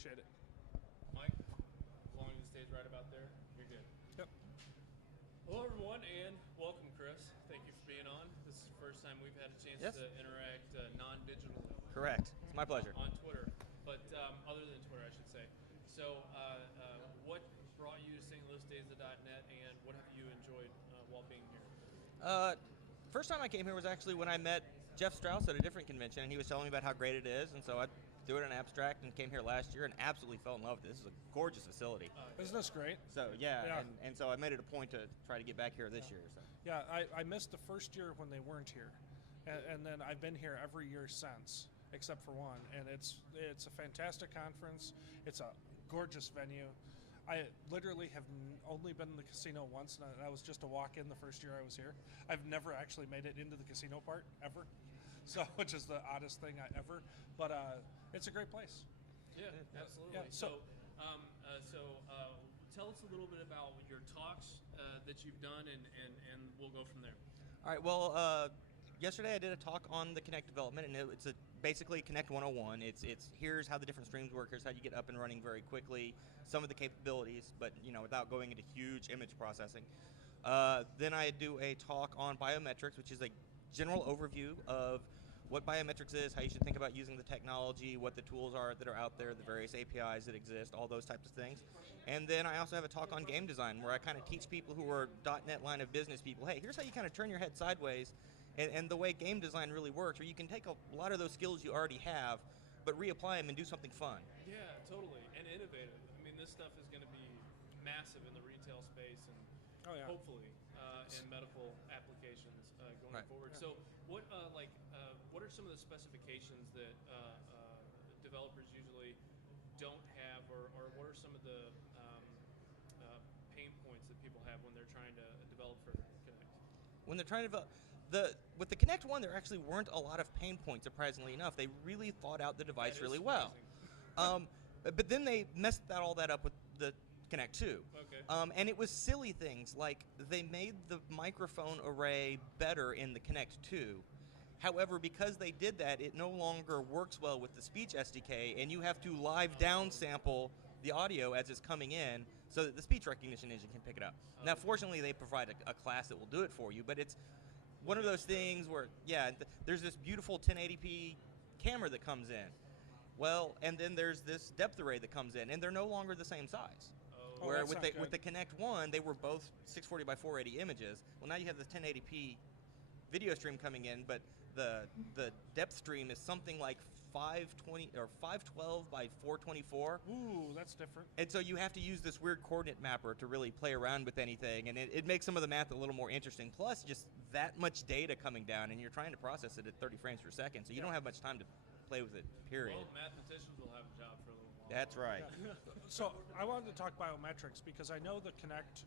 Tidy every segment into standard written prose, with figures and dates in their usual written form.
appreciate it. Mike, as long as it stays right about there, you're good. Yep. Hello, everyone, and welcome, Chris. Thank you for being on. This is the first time we've had a chance to interact non-digital. Correct. It's my pleasure. On Twitter, but other than Twitter, I should say. So, what brought you to St. Louis Days of .NET, and what have you enjoyed while being here? First time I came here was actually when I met Jeff Strauss at a different convention, and he was telling me about how great it is, and so I threw it in abstract and came here last year and absolutely fell in love with it. This is a gorgeous facility. Isn't this great? So, and so I made it a point to try to get back here this year. So. Yeah, I missed the first year when they weren't here, and then I've been here every year since, except for one, and it's a fantastic conference. It's a gorgeous venue. I literally have only been in the casino once, and that was just a walk-in the first year I was here. I've never actually made it into the casino part, ever, so which is the oddest thing ever. But it's a great place. Yeah, absolutely. Yeah, so tell us a little bit about your talks that you've done, and we'll go from there. All right, well, yesterday I did a talk on the Connect development, and it's basically Connect 101. It's here's how the different streams work, here's how you get up and running very quickly, some of the capabilities, but without going into huge image processing. Then I do a talk on biometrics, which is a general overview of what biometrics is, how you should think about using the technology, what the tools are that are out there, the various APIs that exist, all those types of things. And then I also have a talk on game design, where I kind of teach people who are .NET line of business people, hey, here's how you kind of turn your head sideways and the way game design really works, where you can take a lot of those skills you already have, but reapply them and do something fun. Yeah, totally, and innovative. I mean, this stuff is going to be massive in the retail space, and hopefully in medical applications going forward. So, what are some of the specifications that developers usually don't have, or what are some of the pain points that people have when they're trying to develop for Connect? When they're trying to develop, with the Connect 1, there actually weren't a lot of pain points, surprisingly enough. They really thought out the device really well. But then they messed all that up with the Connect 2. Okay. And it was silly things, like they made the microphone array better in the Connect 2. However, because they did that, it no longer works well with the speech SDK, and you have to live downsample the audio as it's coming in so that the speech recognition engine can pick it up. Now, fortunately, they provide a class that will do it for you, but it's one of those things where, there's this beautiful 1080p camera that comes in. Well, and then there's this depth array that comes in, and they're no longer the same size. Where with the Connect 1, they were both 640 by 480 images. Well, now you have this 1080p video stream coming in, but the depth stream is something like 520 or 512 by 424. Ooh, that's different. And so you have to use this weird coordinate mapper to really play around with anything, and it makes some of the math a little more interesting. Plus, just that much data coming down, and you're trying to process it at 30 frames per second, so you don't have much time to play with it, period. Well, mathematicians will have a job for a little while. That's right. Yeah. So I wanted to talk biometrics because I know the Connect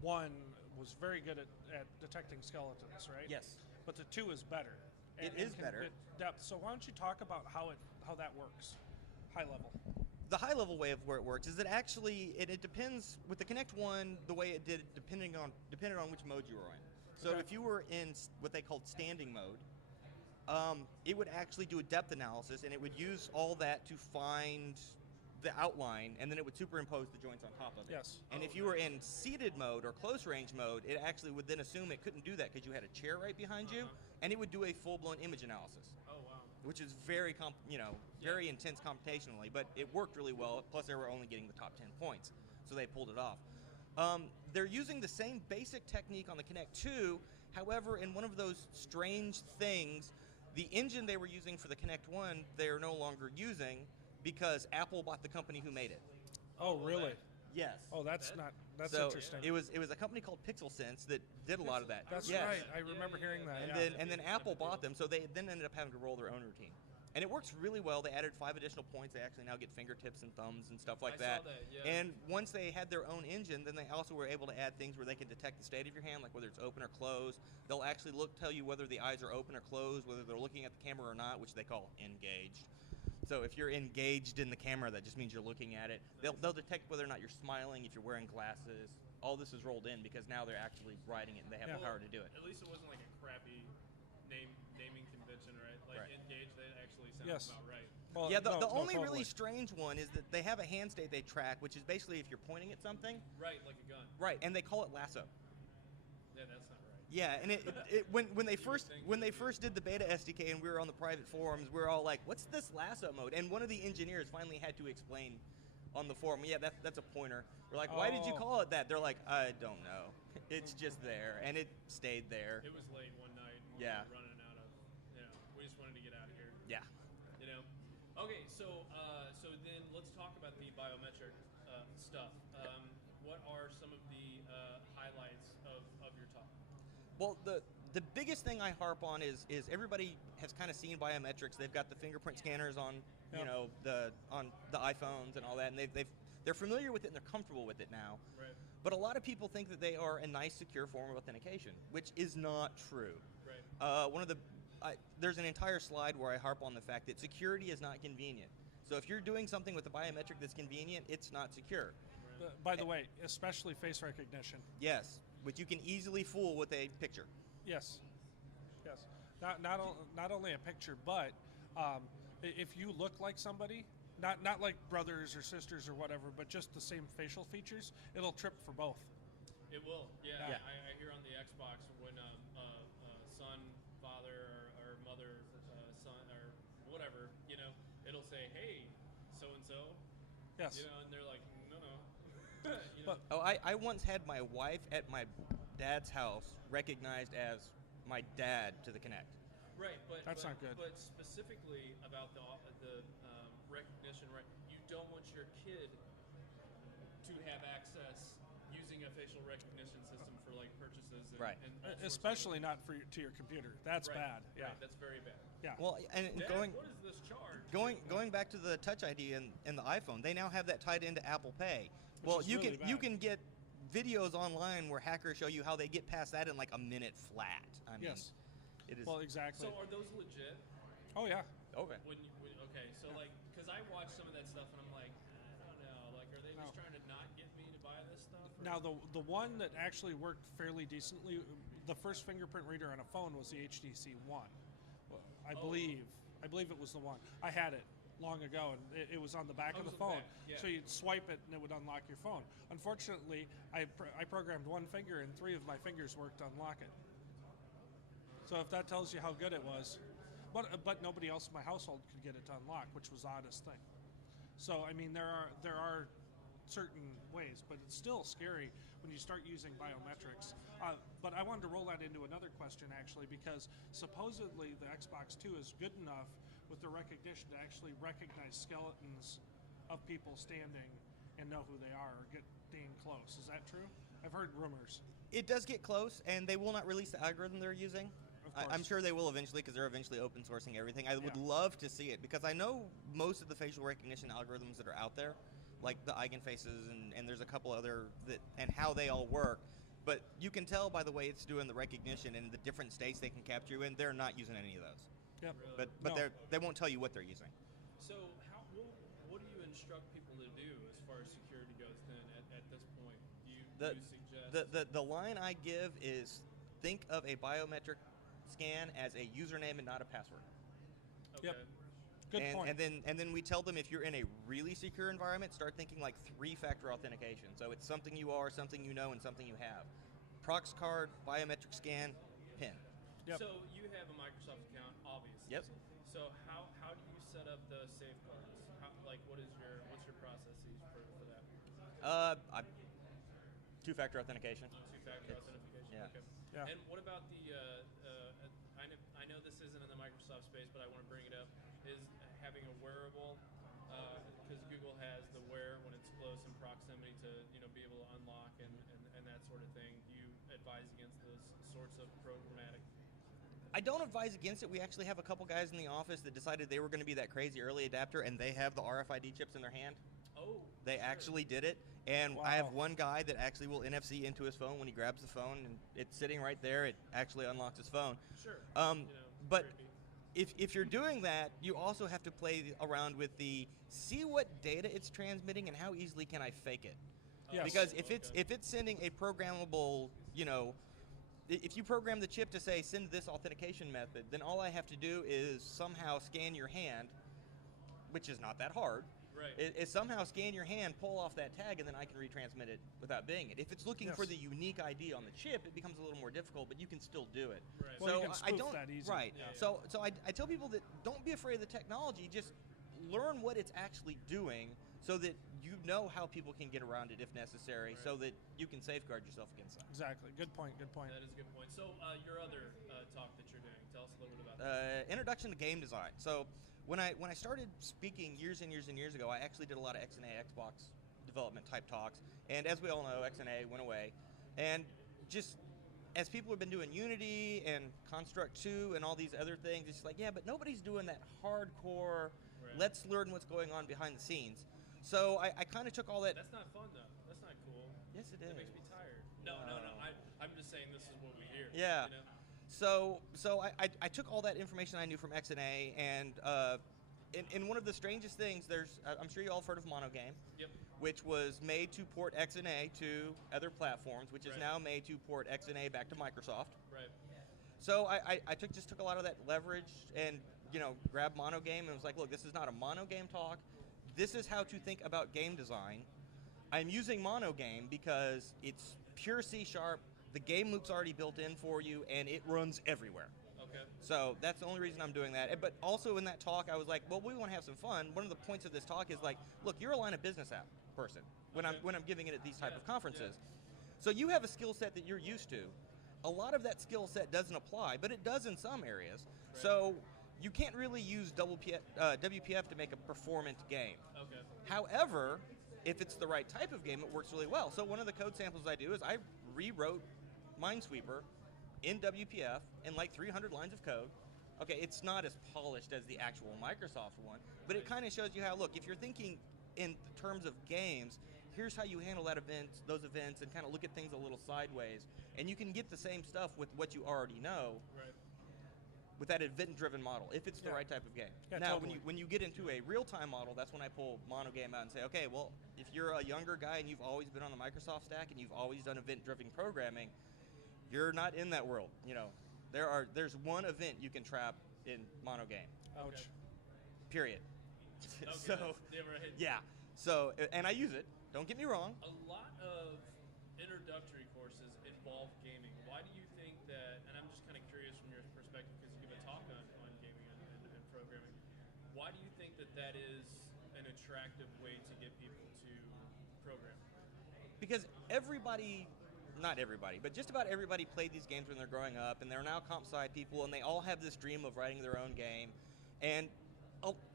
1 was very good at detecting skeletons, right? Yes. But the 2 is better. It is better. Depth. So why don't you talk about how that works, high level? The high level way of where it works is that actually it depends with the Connect 1 the way it did depended on which mode you were in. So if you were in what they called standing mode, it would actually do a depth analysis, and it would use all that to find the outline, and then it would superimpose the joints on top of it. Yes. And if you were in seated mode or close range mode, it actually would then assume it couldn't do that because you had a chair right behind you, and it would do a full-blown image analysis. Oh, wow. Which is very very intense computationally, but it worked really well. Plus, they were only getting the top 10 points, so they pulled it off. They're using the same basic technique on the Connect 2. However, in one of those strange things, the engine they were using for the Connect 1, they're no longer using because Apple bought the company who made it. Oh, really? Yes. Oh, that's so interesting. It was a company called PixelSense that did a lot of that. That's right. I remember hearing that. And then Apple bought them, so they then ended up having to roll their own routine. And it works really well. They added 5 additional points. They actually now get fingertips and thumbs and stuff like that. I saw that, yeah. And once they had their own engine, then they also were able to add things where they can detect the state of your hand, like whether it's open or closed. They'll actually tell you whether the eyes are open or closed, whether they're looking at the camera or not, which they call engaged. So if you're engaged in the camera, that just means you're looking at it. They'll detect whether or not you're smiling, if you're wearing glasses. All this is rolled in because now they're actually writing it and they have the power to do it. At least it wasn't like a crappy naming convention pitching, right? Like Engage, that actually sounds about right. Well, yeah, the only really strange one is that they have a hand state they track, which is basically if you're pointing at something. Right, like a gun. Right, and they call it lasso. Yeah, that's not right. Yeah, and when they first did the beta SDK and we were on the private forums, we were all like, "What's this lasso mode?" And one of the engineers finally had to explain on the forum, "Yeah, that's a pointer." We're like, "Why did you call it that?" They're like, "I don't know. It's just there," and it stayed there. It was late one night. And we were running out of, we just wanted to get out of here. Yeah. Okay, so then let's talk about the biometric stuff. What are some of the highlights of your talk? Well, the biggest thing I harp on is everybody has kind of seen biometrics. They've got the fingerprint scanners on the iPhones and all that, and they're familiar with it and they're comfortable with it now. Right. But a lot of people think that they are a nice, secure form of authentication, which is not true. Right. There's an entire slide where I harp on the fact that security is not convenient. So if you're doing something with a biometric that's convenient, it's not secure. Right. By the way, especially face recognition. Yes, which you can easily fool with a picture. Yes. Not only a picture, but if you look like somebody, not like brothers or sisters or whatever, but just the same facial features, it'll trip for both. It will. Yeah. I hear on the Xbox when son, father, or mother, son, or whatever, it'll say, "Hey, so and so." Yes. And they're like, "No." But, I once had my wife at my dad's house recognized as my dad to the Kinect. Right, but that's not good. But specifically about the recognition, right? You don't want your kid to have access using a facial recognition system for like purchases, and especially not to your computer. That's bad. Yeah, right, that's very bad. Yeah. Well, and Dad, what is this charge? Going back to the Touch ID in the iPhone, they now have that tied into Apple Pay. Well, you can get videos online where hackers show you how they get past that in like a minute flat. I mean, yes. It is. Well, exactly. So are those legit? Oh yeah. Okay. Okay, so like, because I watch some of that stuff and I'm like, I don't know, like, are they just trying to not get me to buy this stuff? Or? Now the one that actually worked fairly decently, the first fingerprint reader on a phone was the HTC One. I believe it was the one. I had it long ago, and it was on the back of the phone. Yeah. So you'd swipe it, and it would unlock your phone. Unfortunately, I programmed one finger, and 3 of my fingers worked to unlock it. So if that tells you how good it was, but nobody else in my household could get it to unlock, which was the oddest thing. So I mean, there are certain ways, but it's still scary when you start using biometrics. But I wanted to roll that into another question, actually, because supposedly the Xbox 2 is good enough with the recognition to actually recognize skeletons of people standing and know who they are or getting close. Is that true? I've heard rumors. It does get close, and they will not release the algorithm they're using. I'm sure they will eventually, because they're eventually open sourcing everything. I would love to see it, because I know most of the facial recognition algorithms that are out there, like the eigenfaces, and there's a couple other and how they all work. But you can tell by the way it's doing the recognition and the different states they can capture you in, they're not using any of those. Yep. Really? But they won't tell you what they're using. So what do you instruct people to do as far as security goes then at this point? Do you suggest? The line I give is think of a biometric scan as a username and not a password. Okay. Yep. Good point. And then we tell them if you're in a really secure environment, start thinking like 3-factor authentication. So it's something you are, something you know, and something you have. Prox card, biometric scan, PIN. Yep. So you have a Microsoft account, obviously. Yep. So how do you set up the safeguards? What's your processes for that? 2-factor authentication. 2-factor authentication. Yeah. Okay. Yeah. And what about the? I know this isn't in the Microsoft space, but I want to bring it up. Is having a wearable, because Google has the Wear when it's close in proximity to be able to unlock and that sort of thing. Do you advise against those sorts of programmatic? I don't advise against it. We actually have a couple guys in the office that decided they were going to be that crazy early adapter, and they have the RFID chips in their hand. Oh. They actually did it, and Wow. I have one guy that actually will NFC into his phone when he grabs the phone, and it's sitting right there. It actually unlocks his phone. Sure. But tricky. if you're doing that, you also have to play around with see what data it's transmitting and how easily can I fake it. Yes. Because if it's sending a programmable, if you program the chip to say send this authentication method, then all I have to do is somehow scan your hand, which is not that hard. Right. Is somehow scan your hand, pull off that tag, and then I can retransmit it without being it. If it's looking for the unique ID on the chip, it becomes a little more difficult, but you can still do it. Right. Well, So you can spoof I don't. that easy. Right. Yeah. So I tell people that don't be afraid of the technology. Just learn what it's actually doing, so that you know how people can get around it if necessary, so that you can safeguard yourself against that. Exactly. Good point. Good point. That is a good point. So your other talk that you're doing, tell us a little bit about that. Introduction to game design. So when I started speaking years and years and years ago, I actually did a lot of XNA Xbox development type talks, and as we all know, XNA went away, and just as people have been doing Unity and Construct 2 and all these other things, it's like, yeah, but nobody's doing that hardcore, let's learn what's going on behind the scenes. So I kind of took all that. That's not fun, though. That's not cool. Yes, it is. It makes me tired. No. I'm just saying this is what we hear. Yeah. You know? So I took all that information I knew from XNA, and in one of the strangest things, I'm sure you all have heard of Monogame, Yep. which was made to port XNA to other platforms, which is now made to port XNA back to Microsoft. Right. So I just took a lot of that leverage and grabbed Monogame and was like, look, this is not a Monogame talk. This is how to think about game design. I'm using Monogame because it's pure C#. The game loop's already built in for you, and it runs everywhere. Okay. So that's the only reason I'm doing that. But also in that talk, I was like, well, we want to have some fun. One of the points of this talk is like, look, you're a line of business app person when I'm giving it at these type of conferences. Yeah. So you have a skill set that you're used to. A lot of that skill set doesn't apply, but it does in some areas. Right. So you can't really use WPF to make a performant game. Okay. However, if it's the right type of game, it works really well. So one of the code samples I do is I rewrote Minesweeper in WPF in like 300 lines of code. Okay, it's not as polished as the actual Microsoft one, but it kind of shows you how, look, if you're thinking in terms of games, here's how you handle those events, and kind of look at things a little sideways. And you can get the same stuff with what you already know. Right. With that event-driven model, if it's the right type of game. Yeah, now, totally. when you get into a real-time model, that's when I pull Monogame out and say, okay, well, if you're a younger guy and you've always been on the Microsoft stack and you've always done event-driven programming, you're not in that world. There's one event you can trap in Monogame. Ouch. Okay. Period. Okay, So, right. yeah. So, and I use it. Don't get me wrong. A lot of introductory courses involve gaming. Why do you think that, and I'm just kind of curious from your perspective because you give a talk on gaming and programming, why do you think that is an attractive way to get people to program? Because not everybody, but just about everybody played these games when they're growing up, and they're now comp sci people, and they all have this dream of writing their own game. And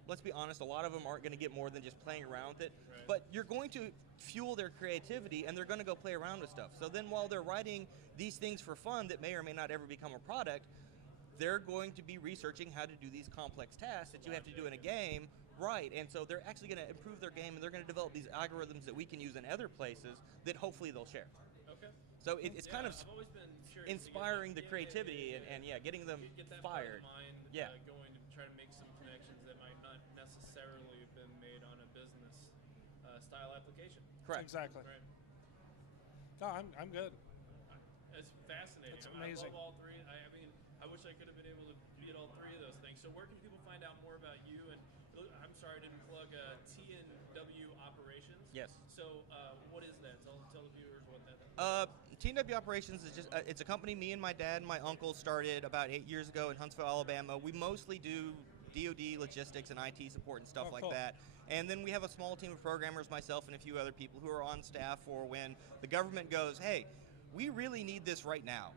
let's be honest, a lot of them aren't going to get more than just playing around with it, but you're going to fuel their creativity, and they're going to go play around with stuff. So then while they're writing these things for fun that may or may not ever become a product, they're going to be researching how to do these complex tasks that you have to do in a game, right? And so they're actually going to improve their game, and they're going to develop these algorithms that we can use in other places that hopefully they'll share. Okay. So it's kind of I've always been inspiring the creativity and getting them get that fired. Mind, going to try to make some connections that might not necessarily have been made on a business style application. Correct. Exactly. Right. No, I'm good. It's fascinating. It's amazing. I love all three. I mean, I wish I could have been able to get all three of those things. So where can people find out more about you? And I'm sorry I didn't plug T&W Operations. Yes. So what is that? Tell the viewers what that is. T&W Operations is just it's a company me and my dad and my uncle started about 8 years ago in Huntsville, Alabama. We mostly do DoD logistics and IT support and stuff like cool. that. And then we have a small team of programmers, myself and a few other people who are on staff for when the government goes, hey, we really need this right now.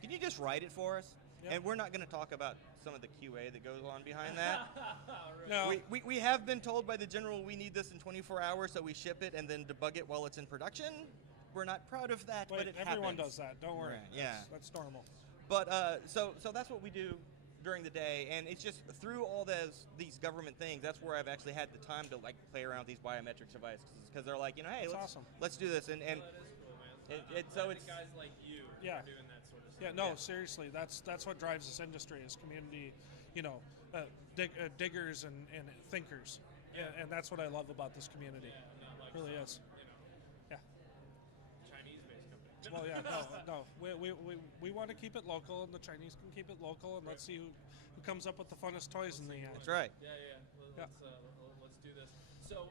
Can you just write it for us? Yep. And we're not going to talk about some of the QA that goes on behind that. No. We have been told by the general we need this in 24 hours, so we ship it and then debug it while it's in production. We're not proud of that, but it everyone happens. does that. Don't worry. Right, yeah. That's normal. But so that's what we do during the day, and it's just through all these government things. That's where I've actually had the time to like play around with these biometrics devices because they're like, hey, let's do this, and that is cool, man. So it's guys like you who are doing that sort of stuff. Yeah, no, seriously, that's what drives this industry is community, diggers and thinkers, and that's what I love about this community. Yeah, not like really is. Chinese-based company. Well, yeah, no. We want to keep it local, and the Chinese can keep it local, and let's see who comes up with the funnest toys in the end. That's right. Yeah. Let's do this. So,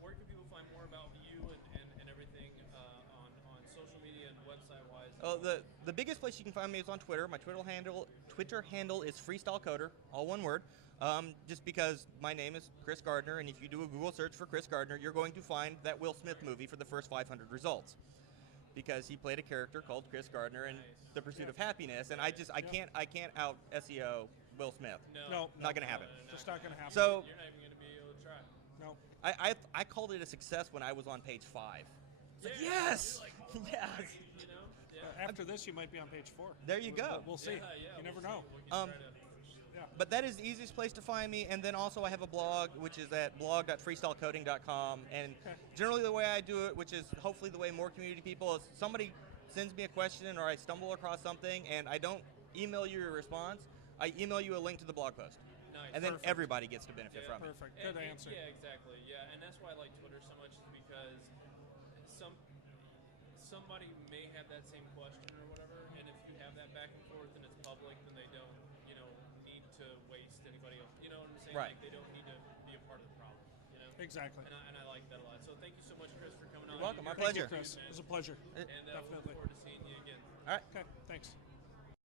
where can people find more about you and everything on social media and website-wise? Oh, the biggest place you can find me is on Twitter. My Twitter handle is FreestyleCoder, all one word. Just because my name is Chris Gardner, and if you do a Google search for Chris Gardner, you're going to find that Will Smith movie for the first 500 results, because he played a character called Chris Gardner in The Pursuit of Happiness, and I can't out SEO Will Smith. No, not gonna happen. Just not gonna happen. So you're not even gonna be able to try. No. I called it a success when I was on page 5. It's like, Yeah, yes, you're like, yes. You know? Yeah. After this, you might be on page 4. There you go. We'll see. Yeah, You never we'll know. see. We can try to- But that is the easiest place to find me, and then also I have a blog, which is at blog.freestylecoding.com, and generally the way I do it, which is hopefully the way more community people, is somebody sends me a question or I stumble across something, and I don't email you a response, I email you a link to the blog post. Nice. And then Perfect. everybody gets to benefit from it. Perfect. Good answer. Yeah, exactly. Yeah, and that's why I like Twitter so much, is because somebody may have that same question or whatever, and if you have that back and forth and it's public, then they don't, need to waste anybody else. You know what I'm saying? Right. Like, they don't need to be a part of the problem. Exactly. And I like that a lot. So thank you so much, Chris, for coming on. You're welcome. My Thank pleasure. you, Chris. It was a pleasure. And we'll look Definitely. forward to seeing you again. All right. Okay. Thanks.